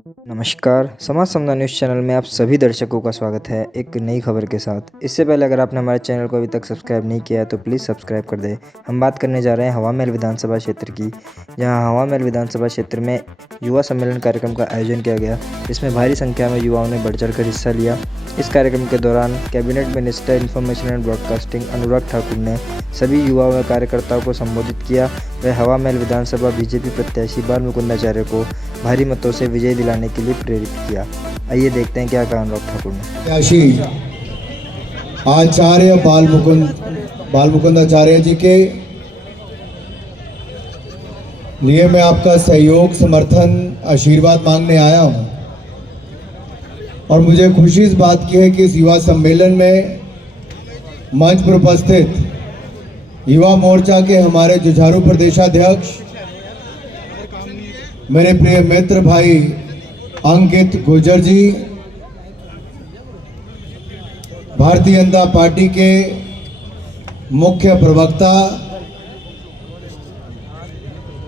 नमस्कार, समाज समता news channel में आप सभी दर्शकों का स्वागत है एक नई खबर के साथ। इससे पहले अगर आपने हमारे चैनल को अभी तक सब्सक्राइब नहीं किया है तो प्लीज़ सब्सक्राइब कर दें। हम बात करने जा रहे हैं हवा महल विधानसभा क्षेत्र की, जहां हवा महल विधानसभा क्षेत्र में युवा सम्मेलन कार्यक्रम का आयोजन किया गया। इसमें भारी संख्या में युवाओं ने बढ़-चढ़ कर हिस्सा लिया। इस कार्यक्रम के दौरान cabinet minister information and broadcasting Anurag Thakur ने सभी युवाओं व कार्यकर्ताओं को संबोधित किया। वह हवा महल विधानसभा बीजेपी प्रत्याशी बाल मुकुंदाचार्य को भारी मतों से विजय दिलाने के लिए प्रेरित किया। आइए देखते हैं क्या कहा अनुराग ठाकुर ने। प्रत्याशी आचार्य बाल मुकुंदाचार्य जी के लिए मैं आपका सहयोग, समर्थन, आशीर्वाद मांगने आया हूं। और मुझे खुशी इस बात की है कि इस युवा सम्मेलन में मंच पर उपस्थित युवा मोर्चा के हमारे जुझारू प्रदेशाध्यक्ष, मेरे प्रिय मित्र भाई अंकित गुर्जर जी, भारतीय जनता पार्टी के मुख्य प्रवक्ता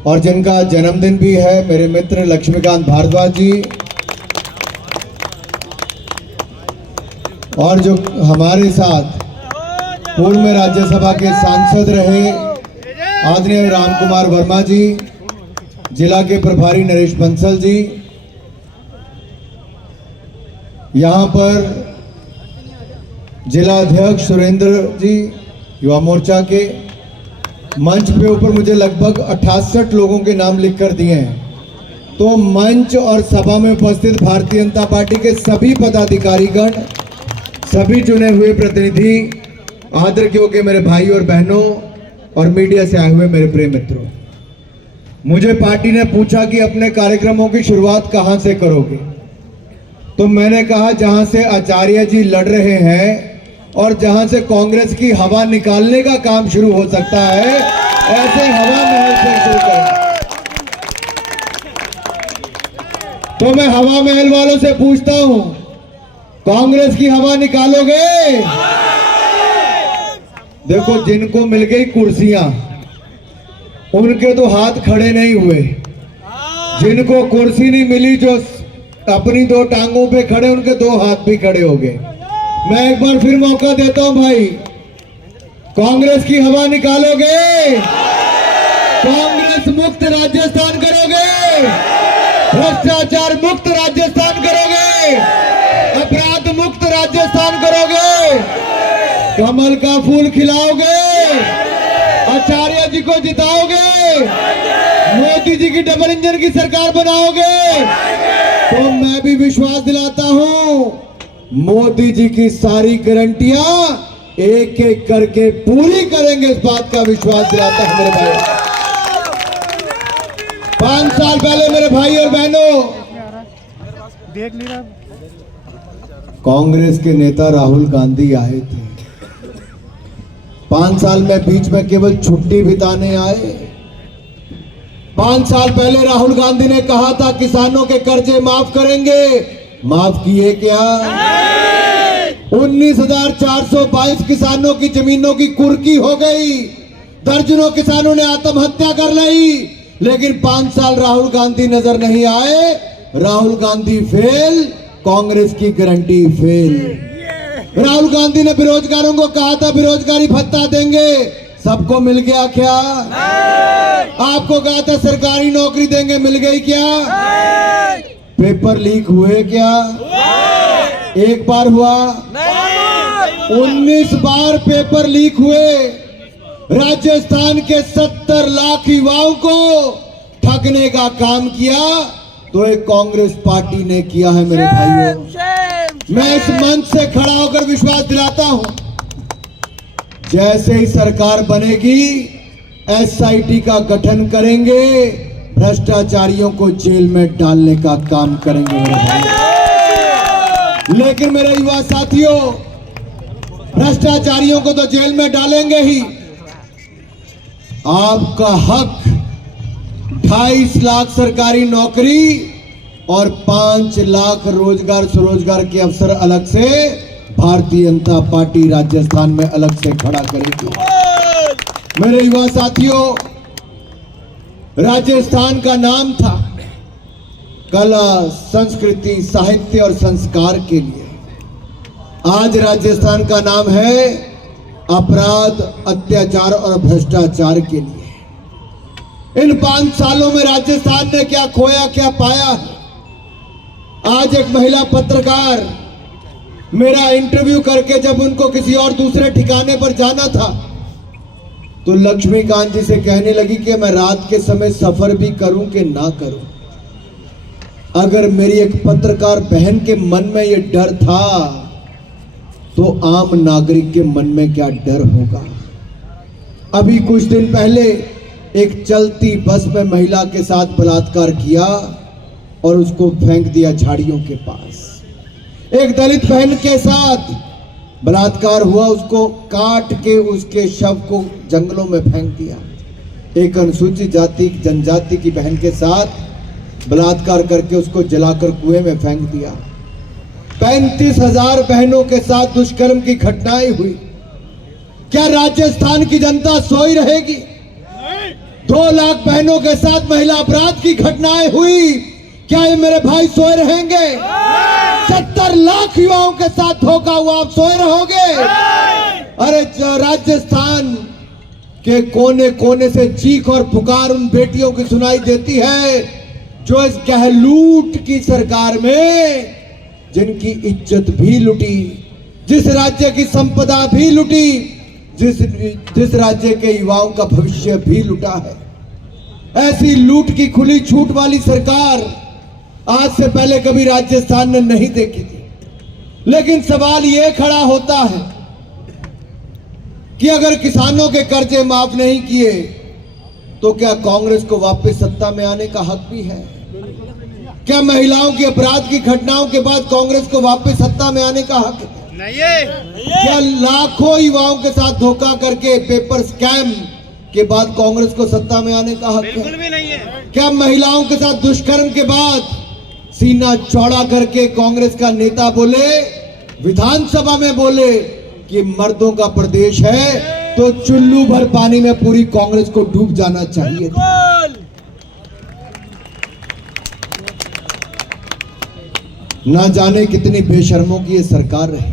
और जिनका जन्मदिन भी है, मेरे मित्र लक्ष्मीकांत भारद्वाज जी, और जो हमारे साथ पूर्व में राज्यसभा के सांसद रहे आदरणीय रामकुमार वर्मा जी, जिला के प्रभारी नरेश बंसल जी, यहाँ पर जिला अध्यक्ष सुरेंद्र जी युवा मोर्चा के, मंच पे ऊपर मुझे लगभग 68 लोगों के नाम लिख कर दिए हैं। तो मंच और सभा में उपस्थित भारतीय जनता पार्टी के सभी पदाधिकारीगण, सभी चुने हुए प्रतिनिधि, आदर योग्य मेरे भाई और बहनों और मीडिया से आए हुए मेरे प्रिय मित्रों, मुझे पार्टी ने पूछा कि अपने कार्यक्रमों की शुरुआत कहां से करोगे, तो मैंने कहा जहां से आचार्य जी लड़ रहे हैं और जहां से कांग्रेस की हवा निकालने का काम शुरू हो सकता है, ऐसे हवा महल से शुरू करें। तो मैं हवा महल वालों से पूछता हूं, कांग्रेस की हवा निकालोगे? देखो, जिनको मिल गई कुर्सियां उनके तो हाथ खड़े नहीं हुए, जिनको कुर्सी नहीं मिली, जो अपनी दो टांगों पे खड़े, उनके दो हाथ भी खड़े हो गए। मैं एक बार फिर मौका देता हूं भाई, कांग्रेस की हवा निकालोगे? कांग्रेस मुक्त राजस्थान करोगे? भ्रष्टाचार मुक्त राजस्थान करोगे? अपराध मुक्त राजस्थान करोगे? कमल का फूल खिलाओगे? आचार्य जी को जिताओगे? मोदी जी की डबल इंजन की सरकार बनाओगे? तो मैं भी विश्वास दिलाता हूं, मोदी जी की सारी गारंटियां एक एक करके पूरी करेंगे, इस बात का विश्वास दिलाता हूं मेरे भाई। 5 साल पहले मेरे भाई और बहनों, देख नहीं रहा, कांग्रेस के नेता राहुल गांधी आए थे। 5 साल में बीच में केवल छुट्टी बिताने आए। 5 साल पहले राहुल गांधी ने कहा था किसानों के कर्जे माफ करेंगे, माफ किए क्या? 19,422 किसानों की जमीनों की कुर्की हो गई, दर्जनों किसानों ने आत्महत्या कर ली, लेकिन 5 साल राहुल गांधी नजर नहीं आए। राहुल गांधी फेल, कांग्रेस की गारंटी फेल। राहुल गांधी ने बेरोजगारों को कहा था बेरोजगारी भत्ता देंगे, सबको मिल गया क्या? आपको कहा था सरकारी नौकरी देंगे, मिल गई क्या? पेपर लीक हुए क्या? एक बार हुआ? 19 बार पेपर लीक हुए। राजस्थान के 70 लाख युवाओं को ठगने का काम किया तो एक कांग्रेस पार्टी ने किया है मेरे भाइयों। मैं इस मंच से खड़ा होकर विश्वास दिलाता हूं, जैसे ही सरकार बनेगी एसआईटी का गठन करेंगे, भ्रष्टाचारियों को जेल में डालने का काम करेंगे मेरे भाई। लेकिन मेरे युवा साथियों, भ्रष्टाचारियों को तो जेल में डालेंगे ही, आपका हक 28 लाख सरकारी नौकरी और 5 लाख रोजगार स्वरोजगार के अवसर अलग से भारतीय जनता पार्टी राजस्थान में अलग से खड़ा करेगी। मेरे युवा साथियों, राजस्थान का नाम था कला, संस्कृति, साहित्य और संस्कार के लिए। आज राजस्थान का नाम है अपराध, अत्याचार और भ्रष्टाचार के लिए। इन 5 सालों में राजस्थान ने क्या खोया, क्या पाया। आज एक महिला पत्रकार मेरा इंटरव्यू करके जब उनको किसी और दूसरे ठिकाने पर जाना था तो लक्ष्मीकांत जी से कहने लगी कि मैं रात के समय सफर भी करूं कि ना करूं। अगर मेरी एक पत्रकार बहन के मन में यह डर था तो आम नागरिक के मन में क्या डर होगा। अभी कुछ दिन पहले एक चलती बस में महिला के साथ बलात्कार किया और उसको फेंक दिया झाड़ियों के पास। एक दलित बहन के साथ बलात्कार हुआ, उसको काट के उसके शव को जंगलों में फेंक दिया। एक अनुसूचित जाति जनजाति की बहन के साथ बलात्कार करके उसको जलाकर कुएं में फेंक दिया। 35,000 बहनों के साथ दुष्कर्म की घटनाएं हुई। क्या राजस्थान की जनता सोई रहेगी? 2 लाख बहनों के साथ महिला अपराध की घटनाएं हुई, क्या ये मेरे भाई सोए रहेंगे? 70 लाख युवाओं के साथ धोखा हुआ, आप सोए रहोगे? अरे राजस्थान के कोने कोने से चीख और पुकार उन बेटियों की सुनाई देती है जो इस गहलूट की सरकार में जिनकी इज्जत भी लुटी, जिस राज्य की संपदा भी लुटी, जिस राज्य के युवाओं का भविष्य भी लुटा है। ऐसी लूट की खुली छूट वाली सरकार आज से पहले कभी राजस्थान ने नहीं देखी थी। लेकिन सवाल यह खड़ा होता है कि अगर किसानों के कर्जे माफ नहीं किए तो क्या कांग्रेस को वापस सत्ता में आने का हक भी है? क्या महिलाओं के अपराध की घटनाओं के बाद कांग्रेस को वापस सत्ता में आने का हक नहीं है? क्या लाखों युवाओं के साथ धोखा करके पेपर स्कैम के बाद कांग्रेस को सत्ता में आने का हक है? भी नहीं है। क्या महिलाओं के साथ दुष्कर्म के बाद सीना चौड़ा करके कांग्रेस का नेता बोले, विधानसभा में बोले कि मर्दों का प्रदेश है तो चुल्लू भर पानी में पूरी कांग्रेस को डूब जाना चाहिए था। ना जाने कितनी बेशर्मों की ये सरकार रही।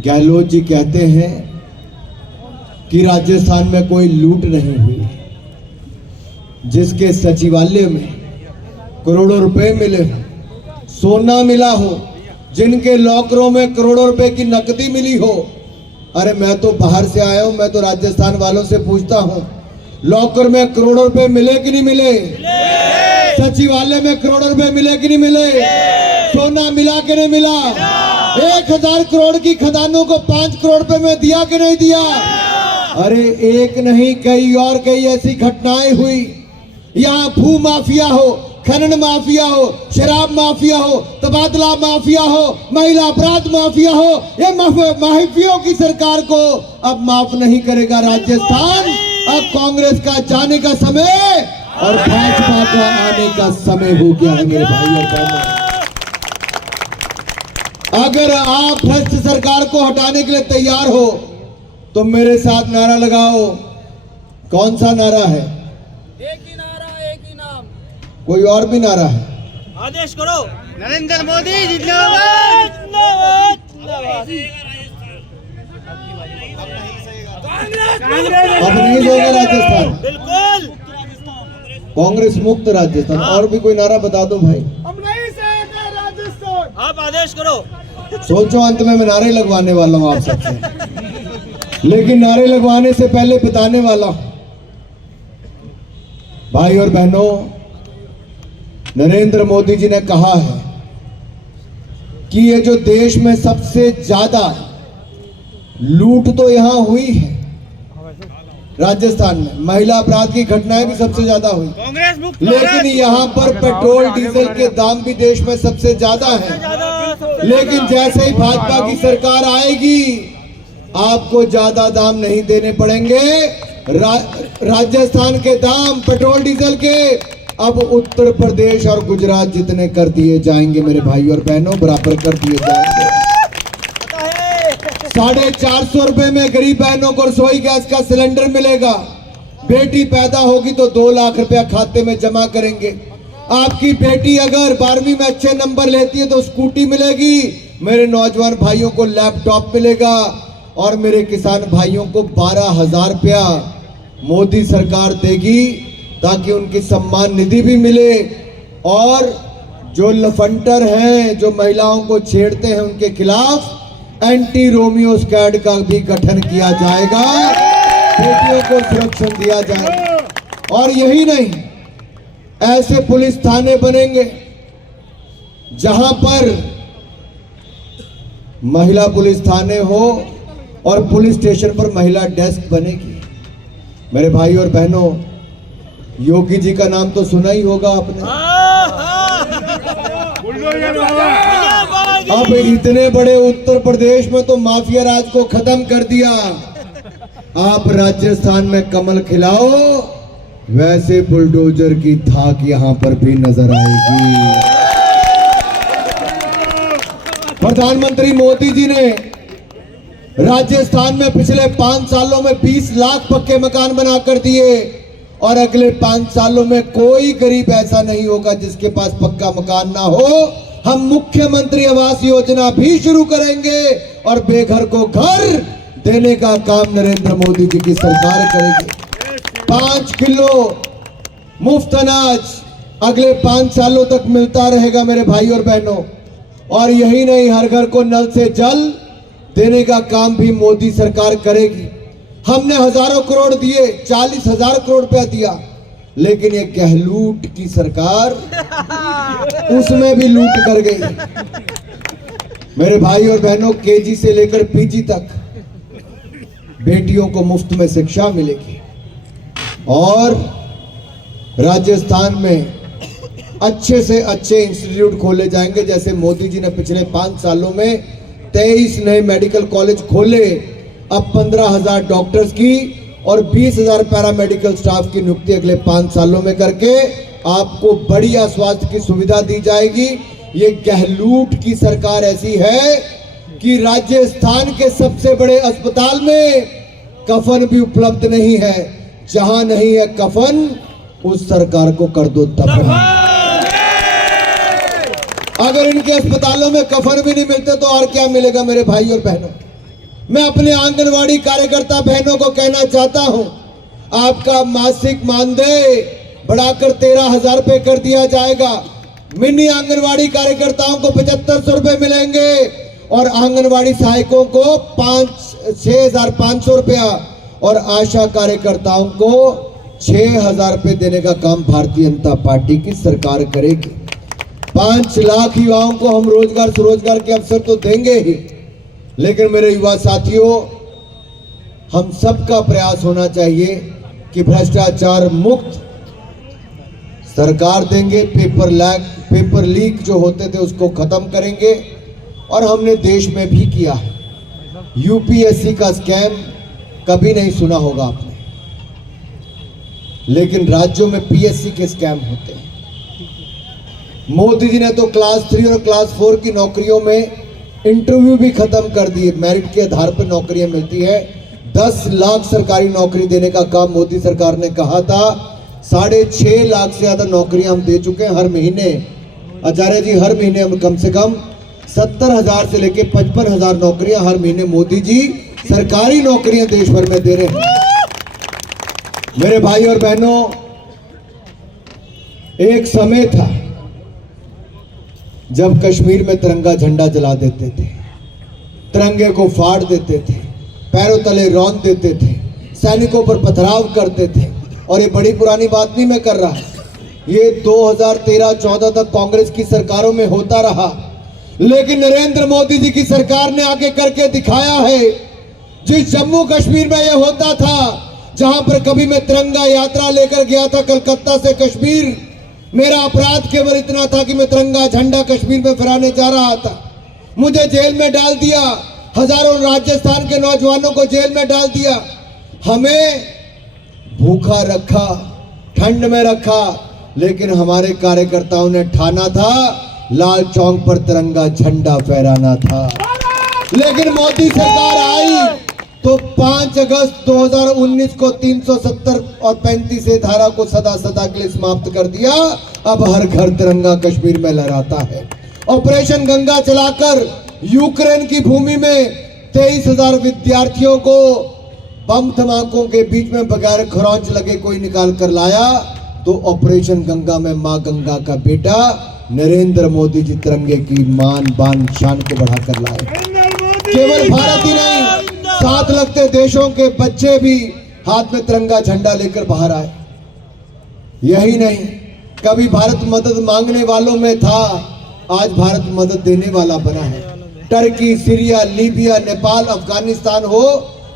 गहलोत जी कहते हैं कि राजस्थान में कोई लूट नहीं हुई। जिसके सचिवालय में करोड़ों रुपए मिले हो, सोना मिला हो, जिनके लॉकरों में करोड़ों रुपए की नकदी मिली हो। अरे मैं तो बाहर से आया हूं, मैं तो राजस्थान वालों से पूछता हूं, लॉकर में करोड़ों रुपए मिले कि नहीं मिले? सचिवालय में करोड़ों रुपए मिले कि नहीं मिले? सोना मिला कि नहीं मिला? 1000 करोड़ की खदानों को 5 करोड़ रुपए में दिया कि नहीं दिया? अरे एक नहीं कई ऐसी घटनाएं हुई। यहाँ भू माफिया हो, खनन माफिया हो, शराब माफिया हो, तबादला माफिया हो, महिला अपराध माफिया हो, ये माफियाओं की सरकार को अब माफ नहीं करेगा राजस्थान। अब कांग्रेस का जाने का समय और भाजपा का आने का समय हो गया है मेरे भाई और बहनों। अगर आप भ्रष्ट सरकार को हटाने के लिए तैयार हो तो मेरे साथ नारा लगाओ। कौन सा नारा है? एक ही नारा, एक ही नाम। कोई और भी नारा है? आदेश करो। नरेंद्र मोदी जिंदाबाद। अब नहीं होगा राजस्थान, बिल्कुल कांग्रेस मुक्त राजस्थान। और भी कोई नारा बता दो भाई। हम नहीं सहेंगे राजस्थान। आप आदेश करो। सोचो अंत में मैं नारे लगवाने वाला हूं आप सबसे, लेकिन नारे लगवाने से पहले बताने वाला हूं भाई और बहनों, नरेंद्र मोदी जी ने कहा है कि ये जो देश में सबसे ज्यादा लूट तो यहां हुई है राजस्थान में, महिला अपराध की घटनाएं भी सबसे ज्यादा हुई, कांग्रेस मुक्त, लेकिन यहाँ पर पेट्रोल डीजल के दाम भी देश में सबसे ज्यादा है। लेकिन जैसे ही भाजपा की सरकार आएगी आपको ज्यादा दाम नहीं देने पड़ेंगे। राजस्थान के दाम पेट्रोल डीजल के अब उत्तर प्रदेश और गुजरात जितने कर दिए जाएंगे मेरे भाई और बहनों, बराबर कर दिए जाएंगे। 450 रुपए में गरीब बहनों को रसोई गैस का सिलेंडर मिलेगा। बेटी पैदा होगी तो 2 लाख रुपया खाते में जमा करेंगे। आपकी बेटी अगर 12वीं में अच्छे नंबर लेती है तो स्कूटी मिलेगी, मेरे नौजवान भाइयों को लैपटॉप मिलेगा और मेरे किसान भाइयों को 12,000 रुपया मोदी सरकार देगी ताकि उनकी सम्मान निधि भी मिले। और जो लफंटर हैं, जो महिलाओं को छेड़ते हैं, उनके खिलाफ एंटी रोमियो स्क्वाड का भी गठन किया जाएगा, बेटियों को संरक्षण दिया जाएगा। और यही नहीं, ऐसे पुलिस थाने बनेंगे जहां पर महिला पुलिस थाने हो और पुलिस स्टेशन पर महिला डेस्क बनेगी। मेरे भाई और बहनों, योगी जी का नाम तो सुना ही होगा आपने। अब इतने बड़े उत्तर प्रदेश में तो माफिया राज को खत्म कर दिया। आप राजस्थान में कमल खिलाओ, वैसे बुलडोजर की धाक यहां पर भी नजर आएगी। प्रधानमंत्री मोदी जी ने राजस्थान में पिछले 5 सालों में 20 लाख पक्के मकान बनाकर दिए और अगले 5 सालों में कोई गरीब ऐसा नहीं होगा जिसके पास पक्का मकान ना हो। हम मुख्यमंत्री आवास योजना भी शुरू करेंगे और बेघर को घर देने का काम नरेंद्र मोदी जी की सरकार करेगी। 5 किलो मुफ्त अनाज अगले 5 सालों तक मिलता रहेगा मेरे भाई और बहनों। और यही नहीं, हर घर को नल से जल देने का काम भी मोदी सरकार करेगी। हमने हजारों करोड़ दिए, 40,000 करोड़ रुपया दिया, लेकिन ये गहलोत की सरकार उसमें भी लूट कर गई। मेरे भाई और बहनों, केजी से लेकर पीजी तक बेटियों को मुफ्त में शिक्षा मिलेगी। और राजस्थान में अच्छे से अच्छे इंस्टीट्यूट खोले जाएंगे। जैसे मोदी जी ने पिछले 5 सालों में 23 नए मेडिकल कॉलेज खोले, अब 15,000 डॉक्टर्स की और 20,000 पैरामेडिकल स्टाफ की नियुक्ति अगले 5 सालों में करके आपको बढ़िया स्वास्थ्य की सुविधा दी जाएगी। ये गहलोत की सरकार ऐसी है कि राजस्थान के सबसे बड़े अस्पताल में कफन भी उपलब्ध नहीं है। जहां नहीं है कफन, उस सरकार को कर दो दफन। अगर इनके अस्पतालों में कफन भी नहीं मिलते तो और क्या मिलेगा मेरे भाई और बहनों। मैं अपने आंगनवाड़ी कार्यकर्ता बहनों को कहना चाहता हूं, आपका मासिक मानदेय बढ़ाकर 13,000 रुपए कर दिया जाएगा। मिनी आंगनवाड़ी कार्यकर्ताओं को 7500 रुपए मिलेंगे और आंगनवाड़ी सहायकों को 6,500 रुपया और आशा कार्यकर्ताओं को 6,000 रुपए देने का काम भारतीय जनता पार्टी की सरकार करेगी। 5 लाख युवाओं को हम रोजगार स्वरोजगार के अवसर तो देंगे ही, लेकिन मेरे युवा साथियों, हम सबका प्रयास होना चाहिए कि भ्रष्टाचार मुक्त सरकार देंगे। पेपर लीक जो होते थे उसको खत्म करेंगे और हमने देश में भी किया है। यूपीएससी का स्कैम कभी नहीं सुना होगा आपने, लेकिन राज्यों में पीएससी के स्कैम होते हैं। मोदी जी ने तो क्लास 3 और क्लास 4 की नौकरियों में इंटरव्यू भी खत्म कर दिए। मेरिट के आधार पर नौकरियां मिलती है। 10 लाख सरकारी नौकरी देने का काम मोदी सरकार ने कहा था। 6.5 लाख से ज्यादा नौकरियां हम दे चुके हैं हर महीने। आचार्य जी, हर महीने हम कम से कम 70,000 से लेके 55,000 नौकरियां हर महीने मोदी जी सरकारी नौकरियां देश भर में दे रहे हैं। मेरे भाई और बहनों, एक समय था जब कश्मीर में तिरंगा झंडा जला देते थे, तिरंगे को फाड़ देते थे, पैरों तले रौंद देते थे, सैनिकों पर पथराव करते थे। और ये बड़ी पुरानी बात नहीं मैं कर रहा, ये 2013-14 तक कांग्रेस की सरकारों में होता रहा। लेकिन नरेंद्र मोदी जी की सरकार ने आगे करके दिखाया है। जिस जम्मू कश्मीर में यह होता था, जहां पर कभी मैं तिरंगा यात्रा लेकर गया था कलकत्ता से कश्मीर, मेरा अपराध केवल इतना था कि मैं तिरंगा झंडा कश्मीर में फहराने जा रहा था। मुझे जेल में डाल दिया, हजारों राजस्थान के नौजवानों को जेल में डाल दिया। हमें भूखा रखा, ठंड में रखा, लेकिन हमारे कार्यकर्ताओं ने ठाना था लाल चौक पर तिरंगा झंडा फहराना था। लेकिन मोदी सरकार आई तो 5 अगस्त 2019 को 370 और 35 से धारा को सदा सदा के लिए समाप्त कर दिया। अब हर घर तिरंगा कश्मीर में लहराता है। ऑपरेशन गंगा चलाकर यूक्रेन की भूमि में 23,000 विद्यार्थियों को बम धमाकों के बीच में बगैर खरोंच लगे कोई निकाल कर लाया। तो ऑपरेशन गंगा में मां गंगा का बेटा नरेंद्र मोदी जी तिरंगे की मान बान शान को बढ़ाकर लाए। केवल भारत ही नहीं, साथ लगते देशों के बच्चे भी हाथ में तिरंगा झंडा लेकर बाहर आए। यही नहीं, कभी भारत मदद मांगने वालों में था, आज भारत मदद देने वाला बना है। Turkey, Syria, Libya, Nepal, Afghanistan हो,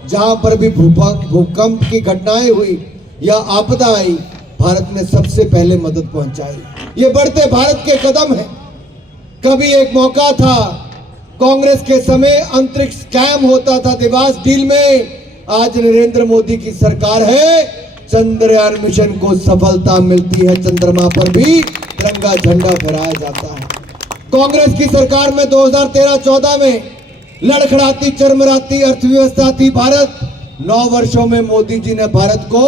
जहां पर भी भूकंप की घटनाएं हुई या आपदा आई, भारत ने सबसे पहले मदद पहुंचाई। ये बढ़ते भारत के कदम हैं। कभी एक मौका था, कांग्रेस के समय अंतरिक्ष स्कैम होता था देवास डील में, आज नरेंद्र मोदी की सरकार है, चंद्रयान मिशन को सफलता मिलती है, चंद्रमा पर भी तिरंगा झंडा फहराया जाता है। कांग्रेस की सरकार में 2013-14 में लड़खड़ाती चरमराती अर्थव्यवस्था थी भारत। 9 वर्षों में मोदी जी ने भारत को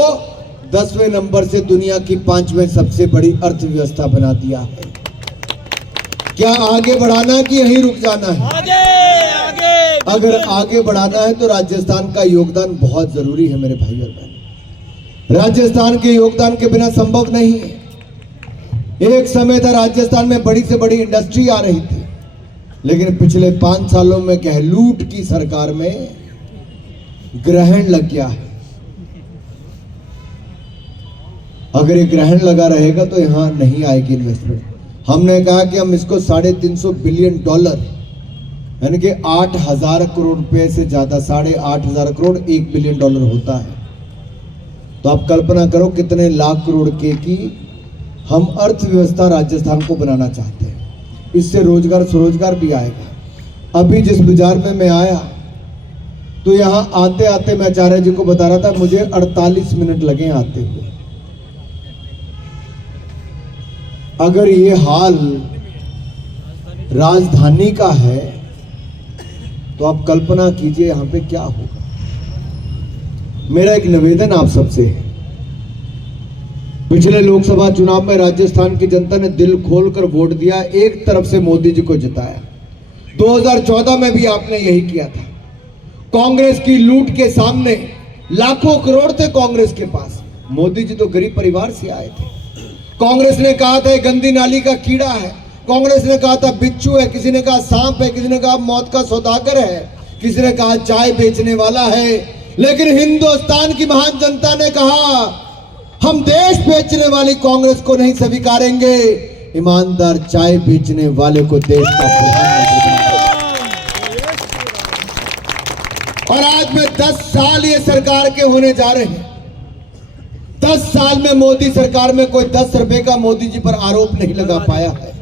10वें नंबर से दुनिया की 5वें सबसे बड़ी अर्थव्यवस्था बना दिया है। क्या आगे बढ़ाना कि यहीं रुक जाना है? आगे अगर आगे बढ़ाना है तो राजस्थान का योगदान बहुत जरूरी है मेरे भाई और बहन। राजस्थान के योगदान के बिना संभव नहीं है। एक समय था राजस्थान में बड़ी से बड़ी इंडस्ट्री आ रही थी, लेकिन पिछले 5 सालों में गहलोत की सरकार में ग्रहण लग गया है। अगर ये ग्रहण लगा रहेगा तो यहां नहीं आएगी इन्वेस्टमेंट। हमने कहा कि हम इसको $350 बिलियन यानी कि 8,000 करोड़ रुपए से ज्यादा, 8,500 करोड़, $1 बिलियन होता है। तो आप कल्पना करो कितने लाख करोड़ की हम अर्थव्यवस्था राजस्थान को बनाना चाहते हैं। इससे रोजगार स्वरोजगार भी आएगा। अभी जिस बाजार में मैं आया तो यहां आते आते मैं आचार्य जी को बता रहा था, मुझे 48 मिनट लगे आते हुए। अगर ये हाल राजधानी का है तो आप कल्पना कीजिए यहां पे क्या होगा। मेरा एक निवेदन आप सबसे है, पिछले लोकसभा चुनाव में राजस्थान की जनता ने दिल खोलकर वोट दिया, एक तरफ से मोदी जी को जिताया। 2014 में भी आपने यही किया था। कांग्रेस की लूट के सामने लाखों करोड़ थे कांग्रेस के पास, मोदी जी तो गरीब परिवार से आए थे। कांग्रेस ने कहा था गंदी नाली का कीड़ा है, कांग्रेस ने कहा था बिच्छू है, किसी ने कहा सांप है, किसी ने कहा मौत का सौदागर है, किसी ने कहा चाय बेचने वाला है। लेकिन हिंदुस्तान की महान जनता ने कहा हम देश बेचने वाली कांग्रेस को नहीं स्वीकारेंगे, ईमानदार चाय बेचने वाले को देश का प्रधानमंत्री बनाएंगे। और आज में 10 साल ये सरकार के होने जा रहे हैं। 10 साल में मोदी सरकार में कोई 10 रुपए का मोदी जी पर आरोप नहीं लगा पाया है।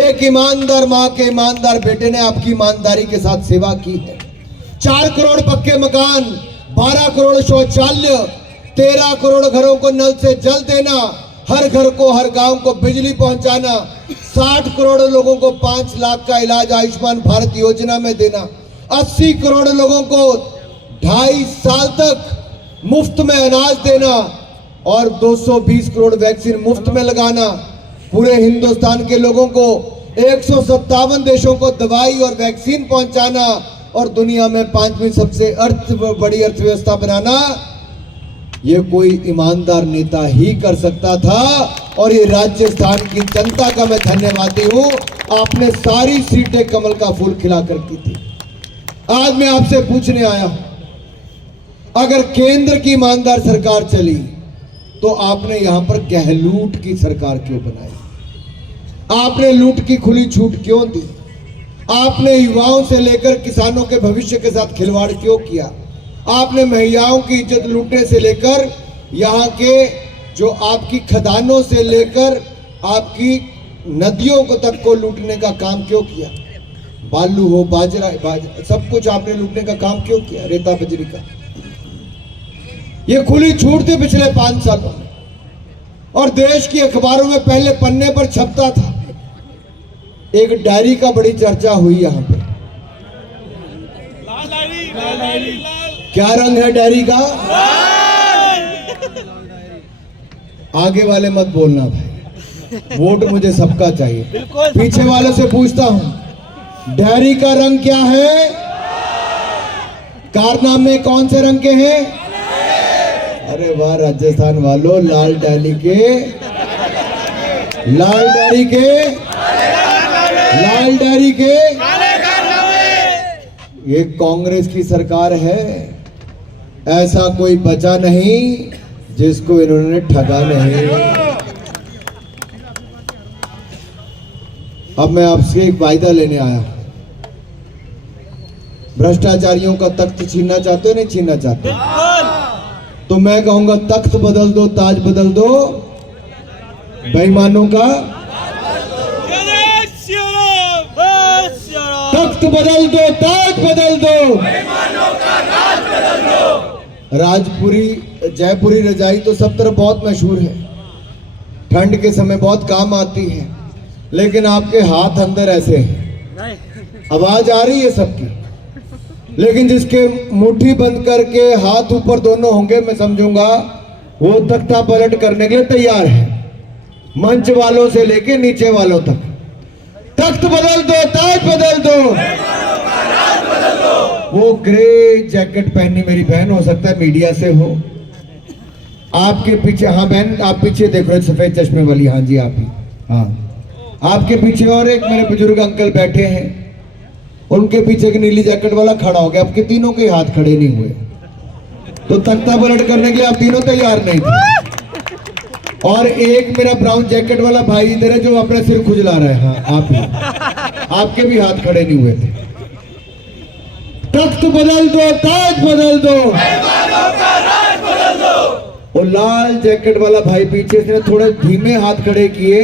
एक ईमानदार मां के ईमानदार बेटे ने आपकी ईमानदारी के साथ सेवा की है। 4 करोड़ पक्के मकान, 12 करोड़ शौचालय, 13 करोड़ घरों को नल से जल देना, हर घर को, हर गांव को बिजली पहुंचाना, 60 करोड़ लोगों को 5 लाख का इलाज आयुष्मान भारत योजना में देना, 80 करोड़ लोगों को 2.5 साल तक मुफ्त में अनाज देना और 220 करोड़ वैक्सीन मुफ्त में लगाना, पूरे हिंदुस्तान के लोगों को 157 देशों को दवाई और वैक्सीन पहुंचाना और दुनिया में 5वीं सबसे बड़ी अर्थव्यवस्था बनाना, ये कोई ईमानदार नेता ही कर सकता था। और ये राजस्थान की जनता का मैं धन्यवादी हूं, आपने सारी सीटें कमल का फूल खिलाकर की थी। आज मैं आपसे पूछने आया हूं, अगर केंद्र की ईमानदार सरकार चली तो आपने यहां पर गहलोत की सरकार क्यों बनाई? आपने लूट की खुली छूट क्यों दी? आपने युवाओं से लेकर किसानों के भविष्य के साथ खिलवाड़ क्यों किया? आपने महिलाओं की इज्जत लूटने से लेकर यहाँ के जो आपकी खदानों से लेकर आपकी नदियों को तक को लूटने का काम क्यों किया? बालू हो, बाजरा सब कुछ आपने लूटने का काम क्यों किया? रेता बजरी का ये खुली छूट थी पिछले 5 सालों में। और देश की अखबारों में पहले पन्ने पर छपता था। एक डायरी का बड़ी चर्चा हुई यहाँ पे, क्या रंग है डेयरी का? आगे वाले मत बोलना भाई, वोट मुझे सबका चाहिए। बिल्कुल। पीछे वालों से पूछता हूं, डेयरी का रंग क्या है? कारनामे कौन से रंग के हैं? अरे वाह राजस्थान वालों, लाल डेयरी के, लाल डेयरी के, लाल डेयरी के। ये कांग्रेस की सरकार है, ऐसा कोई बचा नहीं जिसको इन्होंने ठगा नहीं। अब मैं आपसे एक वायदा लेने आया। भ्रष्टाचारियों का तख्त छीनना चाहते हो, नहीं छीनना चाहते? तो मैं कहूंगा तख्त बदल दो, ताज बदल दो, बेईमानों का तख्त बदल दो, ताज बदल दो, राजपुरी जयपुरी रजाई तो सब तरफ बहुत मशहूर है, ठंड के समय बहुत काम आती है, लेकिन आपके हाथ अंदर ऐसे हैं, आवाज आ रही है सबकी, लेकिन जिसके मुट्ठी बंद करके हाथ ऊपर दोनों होंगे, मैं समझूंगा वो तख्ता पलट करने के लिए तैयार है, मंच वालों से लेके नीचे वालों तक। तख्त बदल दो, ताज बदल दो। वो ग्रे जैकेट पहनी मेरी बहन, हो सकता है मीडिया से हो, आपके पीछे, हाँ बहन आप पीछे देख रहे, सफेद चश्मे वाली, हाँ जी आप ही, हाँ आपके पीछे और एक मेरे बुजुर्ग अंकल बैठे हैं, उनके पीछे की नीली जैकेट वाला खड़ा हो गया। आपके तीनों के हाथ खड़े नहीं हुए, तो तख्ता पलट करने के लिए आप तीनों तैयार नहीं थे। और एक मेरा ब्राउन जैकेट वाला भाई इधर है जो अपना सिर खुजला रहा है, हाँ आप ही, आपके भी हाथ खड़े नहीं हुए थे। तख्त बदल दो, ताज बदल दो, वो लाल जैकेट वाला भाई पीछे से थोड़े धीमे हाथ खड़े किए,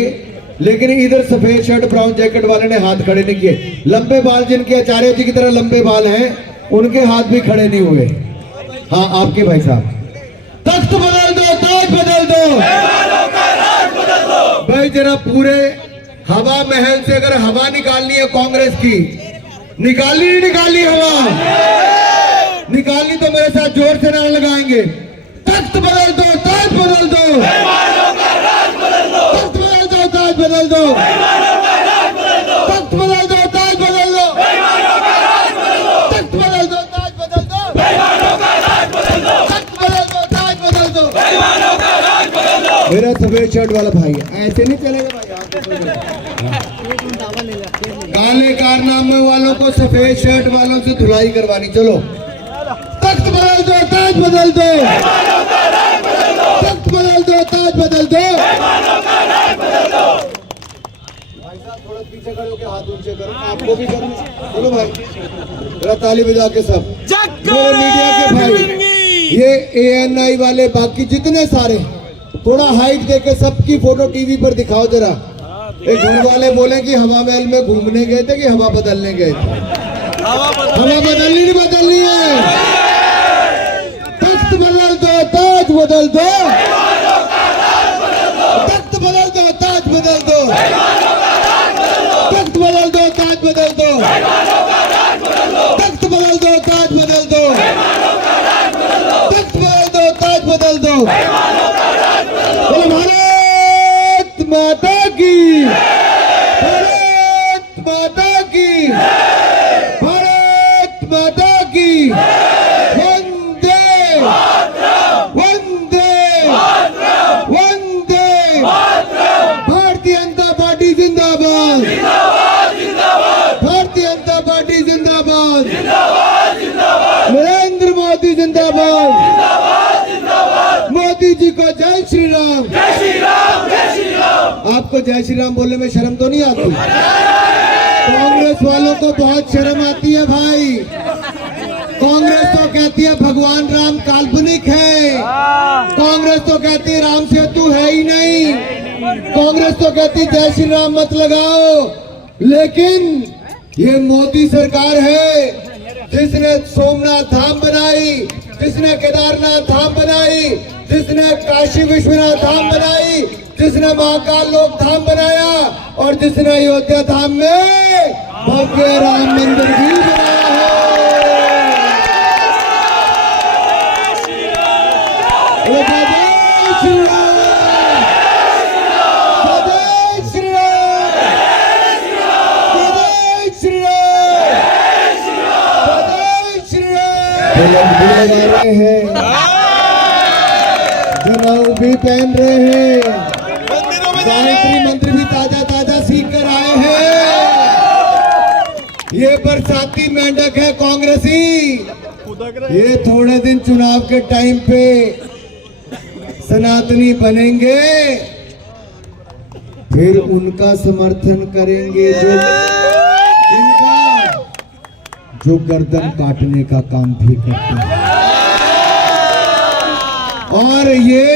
लेकिन इधर सफेद शर्ट ब्राउन जैकेट वाले ने हाथ खड़े नहीं किए। लंबे बाल जिनके आचार्य जी की तरह लंबे बाल हैं, उनके हाथ भी खड़े नहीं हुए। हाँ आपके भाई साहब, तख्त बदल दो, ताज बदल दो, भाई जरा पूरे हवा महल से अगर हवा निकालनी है कांग्रेस की, निकालनी नहीं निकालनी हवा, निकालनी तो मेरे साथ जोर से नारा लगाएंगे। तख्त बदल दो, ताज बदल दो, तख्त बदल दो, ताज बदल दो, तख्त बदल दो, ताज बदल दो, तख्त बदल दो, ताज बदल दो, तख्त बदल दो, ताज बदल दो। मेरा सफेद शर्ट वाला भाई है, ऐसे नहीं चलेगा भाई। काले कारनामे वालों को सफेद शर्ट वालों से धुलाई करवानी। चलो तख्त बदल दो, ताज बदल दो, तख्त बदल दो, ताज बदल दो। भाई साहब थोड़ा पीछे खड़े होकर हाथ ऊंचे करो, आपको भी करना। चलो भाई जरा ताली बजा के सब मेरे मीडिया के भाई, ये ANI वाले, बाकी जितने सारे, थोड़ा हाइट देके सबकी फोटो टीवी पर दिखाओ जरा। एक घर वाले बोले कि हवा महल में घूमने गए थे कि हवा बदलने गए थे? हवा बदलनी है। तख्त बदल दो, ताज बदल दो, तख्त बदल दो, ताज बदल दो, तख्त बदल दो, ताज बदल दो, तख्त बदल दो, ताज बदल दो, तख्त बदल दो, ताज बदल दो। भारत माता की, भारत माता की, भारत माता की, वंदे वंदे वंदे। भारतीय जनता पार्टी जिंदाबाद, भारतीय जनता पार्टी जिंदाबाद, नरेंद्र मोदी जिंदाबाद, मोदी जी को जय श्री राम। आपको जय श्री राम बोलने में शर्म तो नहीं आती? कांग्रेस वालों को बहुत शर्म आती है भाई। कांग्रेस तो कहती है भगवान राम काल्पनिक है, कांग्रेस तो कहती है राम सेतु है ही नहीं, कांग्रेस तो कहती जय श्री राम मत लगाओ। लेकिन ये मोदी सरकार है जिसने सोमनाथ धाम बनाई, जिसने केदारनाथ धाम बनाई, जिसने काशी विश्वनाथ धाम बनाई, जिसने महाकाल लोक धाम बनाया, और जिसने अयोध्या धाम में भव्य राम मंदिर भी बनाया है। रहे हैं, जनेऊ भी पहन रहे हैं, मंदिरों में गायत्री मंत्र भी ताजा ताजा सीख कर आए हैं। ये बरसाती मेंढक है कांग्रेसी। ये थोड़े दिन चुनाव के टाइम पे सनातनी बनेंगे, फिर उनका समर्थन करेंगे जो गर्दन काटने का काम भी करते हैं। और ये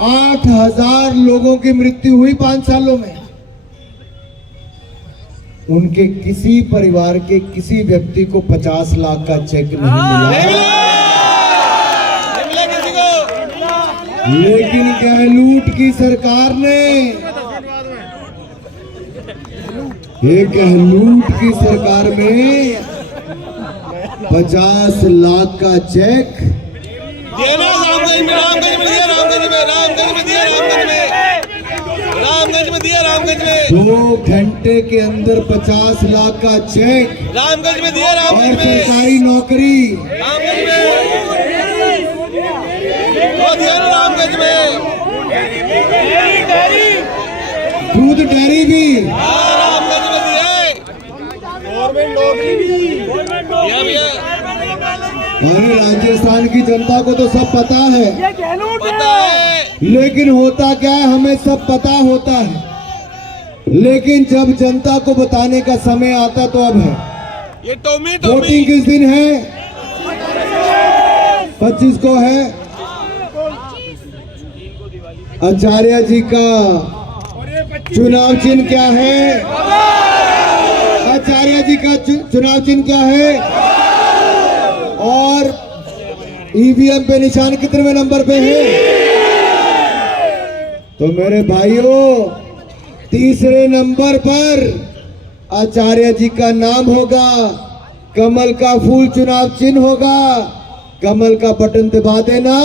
8,000 लोगों की मृत्यु हुई 5 सालों में। उनके किसी परिवार के किसी व्यक्ति को 50 लाख का चेक नहीं मिला, किसी को। लेकिन गहलोत की सरकार ने, ये गहलोत की सरकार में 50 लाख का चेक दिया ना रामगंज में, रामगंज में दिया, रामगंज में, रामगंज में दिया, रामगंज में, रामगंज में दिया, रामगंज में 2 घंटे के अंदर 50 लाख का चेक रामगंज में दिया, और रामगंज में, सरकारी नौकरी। रामगंज में वो दिया ना, रामगंज में दूध डेयरी भी, रामगंज में दिया है। गवर्नमेंट नौकरी भी भैया अरे राजस्थान की जनता को तो सब पता है, पता है। लेकिन होता क्या है, हमें सब पता होता है, लेकिन जब जनता को बताने का समय आता तो अब है। ये टोमी वोटिंग किस दिन है? 25 को है। आचार्य जी का चुनाव चिन्ह क्या है? आचार्य जी का चुनाव चिन्ह क्या है? और ईवीएम पे निशान कितने नंबर पे है? तो मेरे भाइयों, तीसरे नंबर पर आचार्य जी का नाम होगा, कमल का फूल चुनाव चिन्ह होगा, कमल का बटन दबा देना।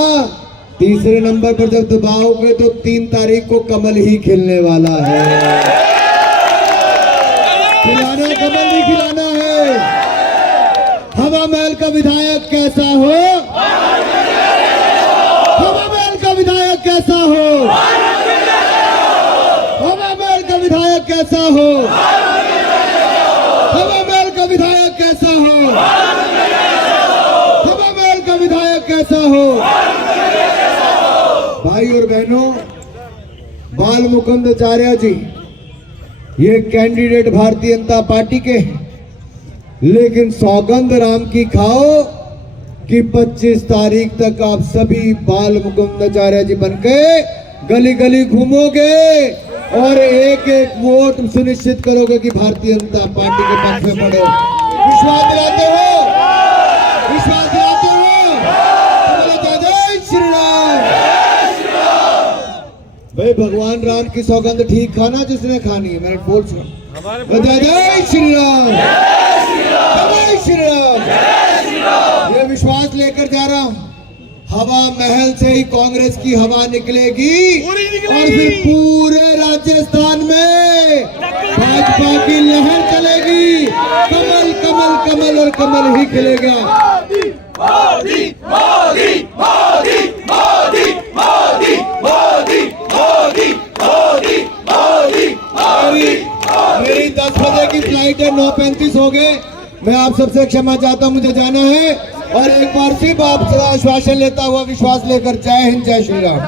तीसरे नंबर पर जब दबाओगे तो 3 तारीख को कमल ही खिलने वाला है। खिलाना कमल नहीं खिलाना है। हवा महल का विधायक कैसा हो? हवा महल का विधायक कैसा हो? हवा महल का विधायक कैसा हो? हवा महल का विधायक कैसा हो? हवा महल का विधायक कैसा हो? भाई और बहनों, बाल मुकुंद आचार्य जी ये कैंडिडेट भारतीय जनता पार्टी के हैं, लेकिन सौगंध राम की खाओ कि 25 तारीख तक आप सभी बाल मुकुंद आचार्य जी बनके गली गली घूमोगे और एक एक वोट सुनिश्चित करोगे कि भारतीय जनता पार्टी के पक्ष में पड़े। विश्वास दिलाते हो? विश्वास दिलाते हो? जय श्री राम। भाई भगवान राम की सौगंध ठीक खाना जिसने खानी है, मेरा बोल सुनो। जय श्री राम, जय श्री राम। ये विश्वास लेकर जा रहा हूँ, हवा महल से ही कांग्रेस की हवा निकलेगी और फिर पूरे राजस्थान में भाजपा की लहर चलेगी। कमल कमल कमल और कमल ही खिलेगा। मोदी मोदी मोदी मोदी मोदी मोदी मोदी मोदी मोदी मोदी। मेरी 10 बजे की फ्लाइट है, 9:35 हो गए। मैं आप सबसे क्षमा चाहता हूं, मुझे जाना है। और एक बार फिर आपसे आश्वासन लेता हुआ विश्वास लेकर, जय हिंद, जय श्री राम।